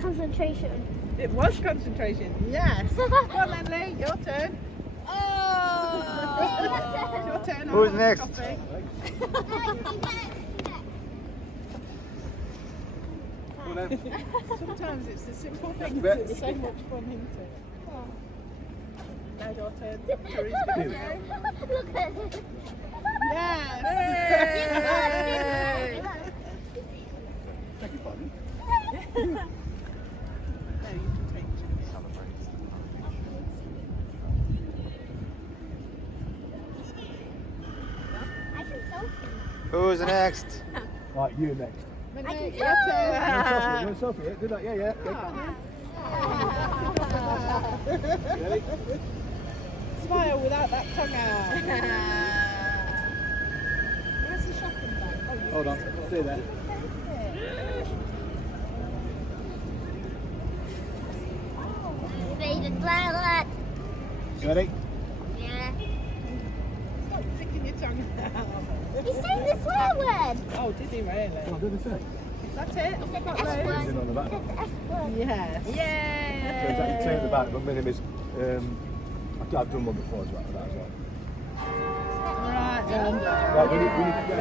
Concentration. It was concentration, yes. Come on then, Lee, your turn. Oh! Your turn. Who's next? Sometimes it's the simple things that's so much fun, isn't it? Now your turn. Cherry's gonna go. Look at it. Yes! Beg your pardon? Now you can take Cherry's. I can selfie. Who's next? Right, you next. Minnie, can your do turn. You want a selfie? Yeah, do that. Yeah, yeah. Ready? Smile without that tongue out. Where's the shopping bag? Hold on. Stay there. Ready to fly. You ready? Yeah. Stop sticking your tongue out. He's saying the swear word. Oh, did he really? What did they say? That's it. He said the Got S those. word. Is it on the back? He said the S word. Yes. So exactly turn at the back, but my name is. I've done one before as well. That as well. Right then. Right, we need to get.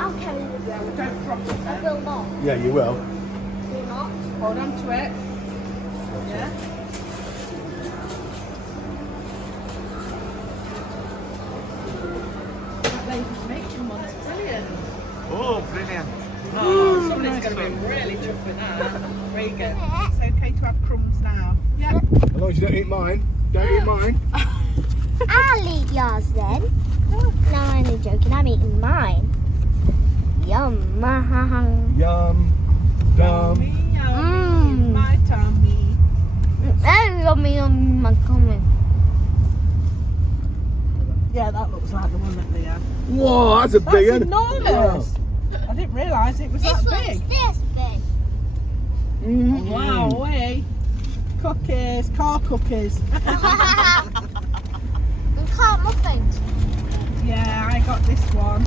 I'll carry this. Yeah, we don't drop it I then. will not. Yeah, you will. Do not. Hold on to it. Yeah. That lady's making one. It's brilliant. Oh, brilliant. Oh, somebody's going to be really chuffed with that. Regan, Yeah. it's okay to have crumbs now. Yeah. As long as you don't eat mine. Don't eat mine. I'll eat yours then. No, I'm only joking. I'm eating mine. Yum. Yum. Dum. Yummy, yummy, Mm. my tummy. Very yummy on my tummy. Yeah, that looks like the one that they had. Whoa, that's a That's big one. enormous. I didn't realise it was This that one's big. this big. Wow, way. Cookies, car cookies. And car muffins. Yeah, I got this one.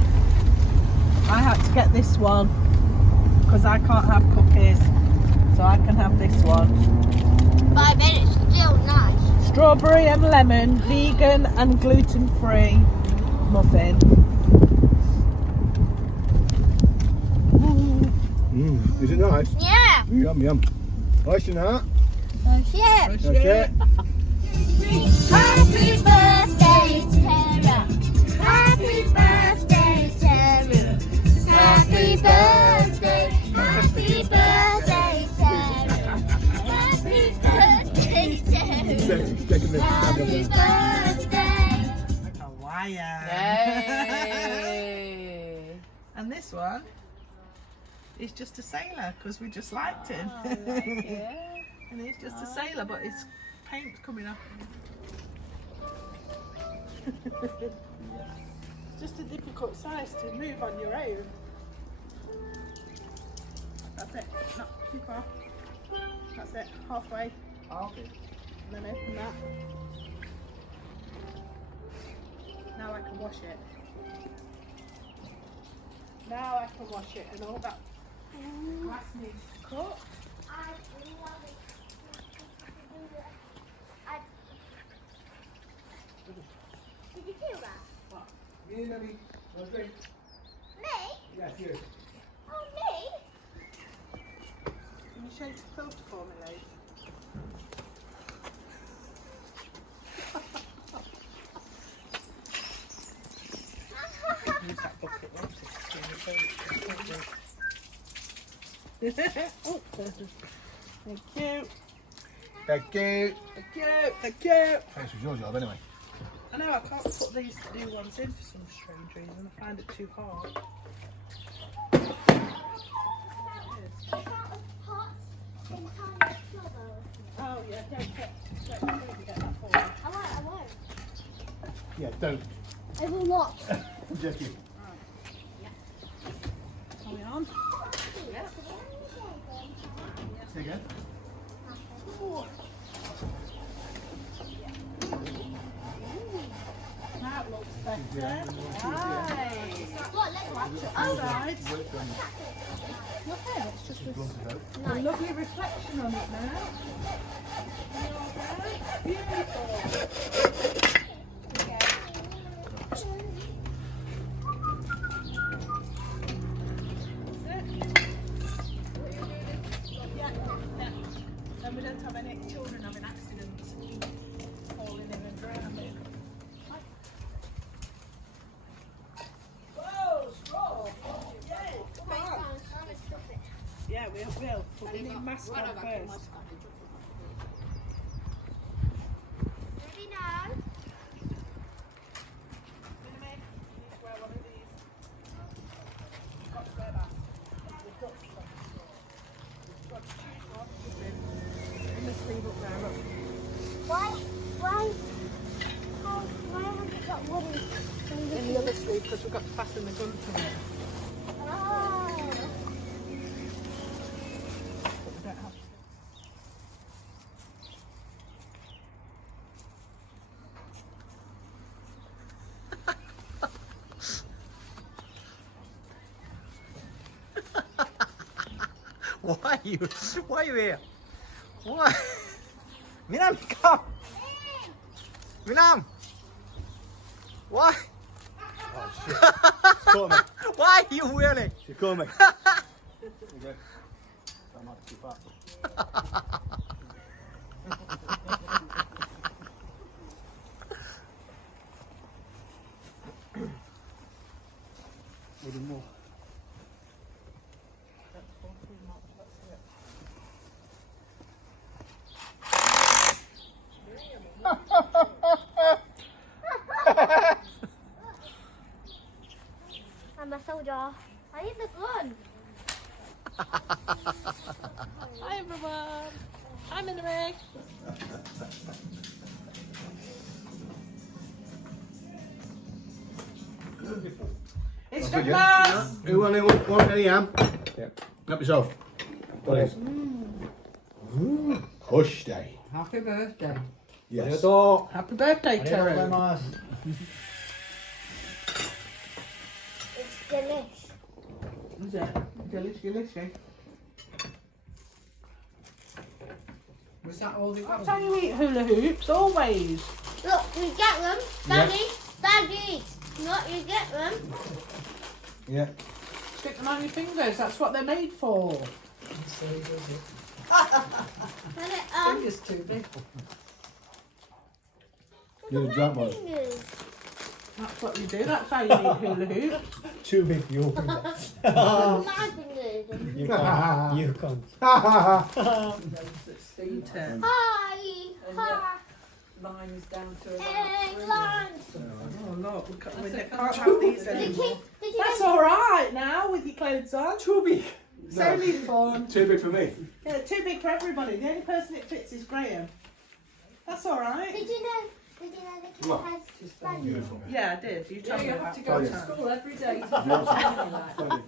I had to get this one because I can't have cookies, so I can have this one. But I bet it's still nice. Strawberry and lemon, vegan and gluten-free muffin. Is it nice? Yeah. Yum, yum. Nice, you know. That's it. That's it. Happy birthday, Tara. Happy birthday, Tara. Happy birthday. Happy birthday, Tara. Happy birthday, Tara. Taking the Happy birthday. Hawaii. Yay! And this one is just a sailor because we just liked him. And he's just a sailor, but his paint's coming off. It's just a difficult size to move on your own. That's it, not too far. That's it, halfway. And then open that. Now I can wash it. Now I can wash it and all that glass needs cut. Did you feel that? Me and Emmy, want a drink? Me? Yes, you. Oh, me? Can you shake the filter for me, Lee? Use that bucket, won't it? Oh, thank you. Thank you. Thank you. Thank you. Thanks for your job anyway. I know I can't put these new ones in for some strange reason. I find it too hard. Oh yeah, don't get that for me. I won't. Yeah, don't. I will not. Just you. Are we on? Say again. Better. What, let me watch it. Oh, Sides. Your hair, it's just a lovely reflection on it now. Beautiful. And we don't have any children having accidents, falling in and drowning. Whoa, straw! Yay! Come on! Yeah, we will. But we need mascot first. Ready now? Minnie, you need to wear one of these. You've got to wear that. We've got to stop the straw. We've got to choose one. In the sleeve up there, look. Why have you got wooden In the other sleeve, because we've got to fasten the gun to it. Oh. But we don't have to. Why are you here? Why? Minam, come! Minam! Why? Oh shit. Caught me. Why are you wheeling? She caught me. Okay. I'm happy to keep that. With more. I'm a soldier. I need the gun. Hi everyone! I'm in the ring! It's Christmas! Who want any ham? Yeah. Help yourself. Please. Hush day. Happy birthday. Yes. Happy birthday, Terry! It's delish. Is it? Delicious. Was that all you That's got? how you eat hula hoops, always. Look, you get them. Daddy, Daddy. Look, you get them. Yeah. Stick them on your fingers, that's what they're made for. So does it. Put it on. Fingers too big. You're the drunk one. Fingers. That's what you do, that's how you eat hula hoops. Too big for your finger. My fingers. You can't. You can't. Eat it. Hi. Hi. Mine's down to Egg about lunch. Oh look, we can't That's have these Did anymore. you That's alright now with your clothes on. Too big. It's only fun. Too big for me. Yeah, too big for everybody. The only person it fits is Graham. That's alright. Did you know the kid What? has Just lunch? Beautiful. Yeah, I did. You Yeah, told me you have about to it. go to yeah. school every day to do something like that.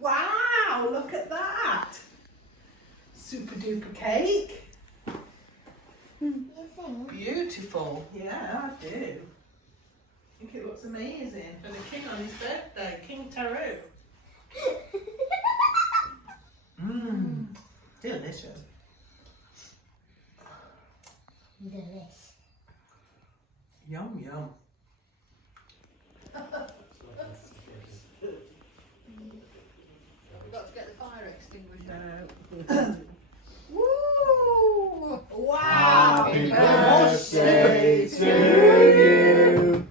Wow, look at that. Super duper cake. You think? Beautiful. Yeah, I do. I think it looks amazing for the king on his birthday, King Taru. Mmm, delicious. Delish. Yum, yum. We've got to get the fire extinguisher. Woo! Wow! Happy birthday to you.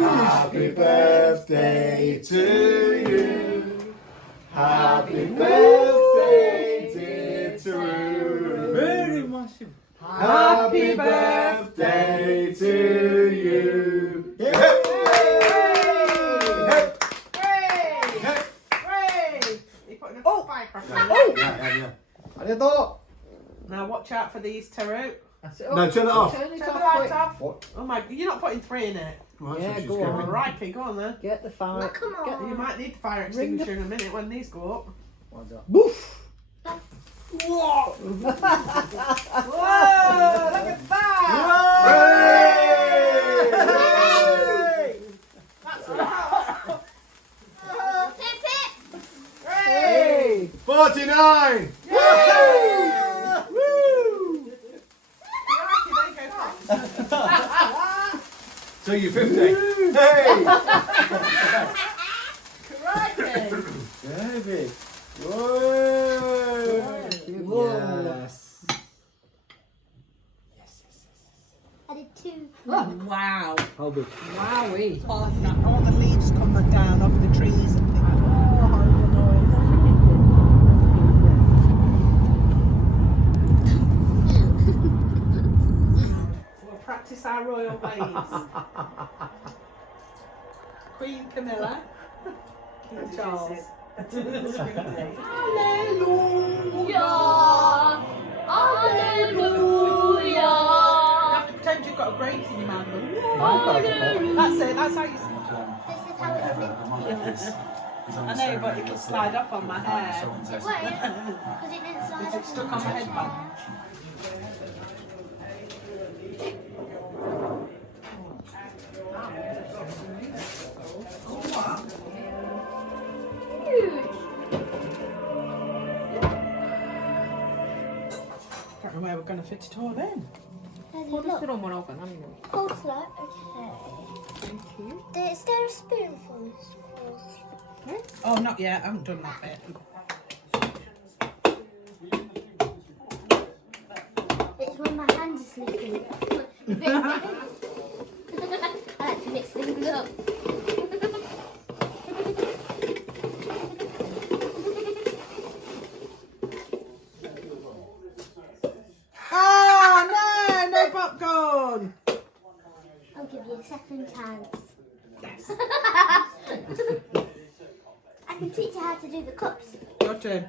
Happy birthday to you. Happy birthday, dear Drew. Very much. Happy birthday Yeah. ありがと Now watch out for these, Teru. No, turn it off. Turn it Turn the off, lights quick. off. What? Oh my, you're not putting 3 in it. Well, that's Yeah, what she's go going. on. Righty, go on then. Get the fire. Come on. You might need the fire Ring the- extinguisher in a minute when these go up. Woof! Whoa! Whoa! Look at that! That's Pip, pip. Hey! 49! So you're 50. Hey! Baby. Whoa. Yes. I did 2. Wow. How big? Wowee. All the leaves come down off the trees and things. We'll practice our royal ways. Queen Camilla. King Charles. Hallelujah. Hallelujah. You have to pretend you've got a grape in your mouth. That's it, that's how you This is how it's meant to be. I know, but it could slide off on my hair. It won't, because it didn't slide Is it up stuck on on my headband? Don't know where we're going to fit it all in. Look, Coleslaw. coleslaw. Okay. Thank you. Is there a spoon for this coleslaw? Oh, not yet. I haven't done that bit. It's when my hands are sleeping. I like to mix things up. Oh, no! No popcorn! I'll give you a second chance. Yes. I can teach you how to do the cups. Your turn.